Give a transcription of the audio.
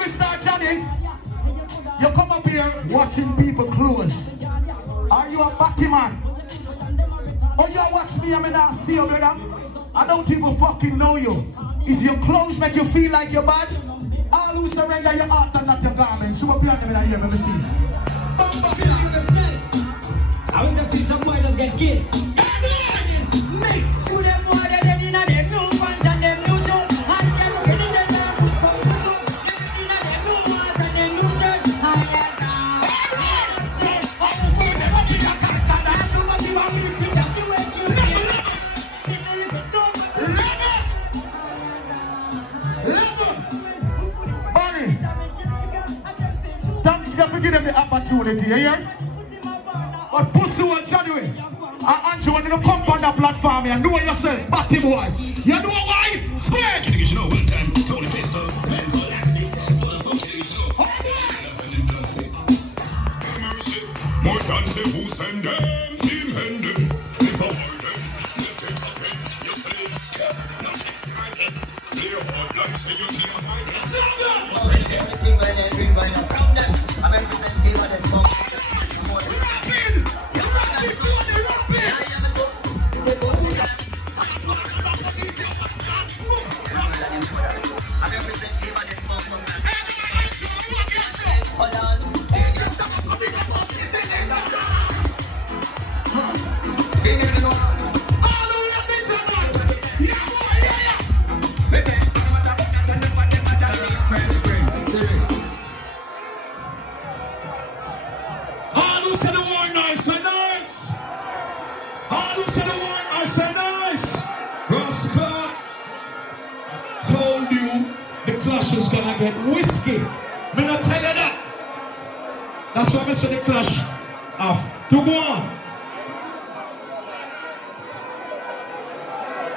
we start, Johnny, you come up here watching people close. Are you a batty man? Or you watch me, I mean, I see you, brother. I don't even fucking know you. Is your clothes make you feel like you're bad? All who surrender your heart and not your garment. So what behind them in here, let me see. I want to see some boy just get killed. Make to them boy that they in a them new pants and them new shirt. And them getting them new boots come to some. They in a them new pants and them new shirt. I am down. Say, oh, boy, they want me to cut that. Somebody want me to pick up the way you feel. This is the song. Bonnie, thank you for giving them the opportunity, you hear? But pussy was January. Andrew, when you come on the platform and know yourself, batty boys. You know why? Spread! You know one time, Tony Pistol, man, Mour Dan say who send them, team handed. If I hold them, you take a pen, you say it's scared. Nothing, play hard like say you can't find it. Everything when they bring by the crown them. I'm representing what they smoke. Told you the clash was gonna get whiskey. Me not tell you that. That's why I said the clash off. To go on.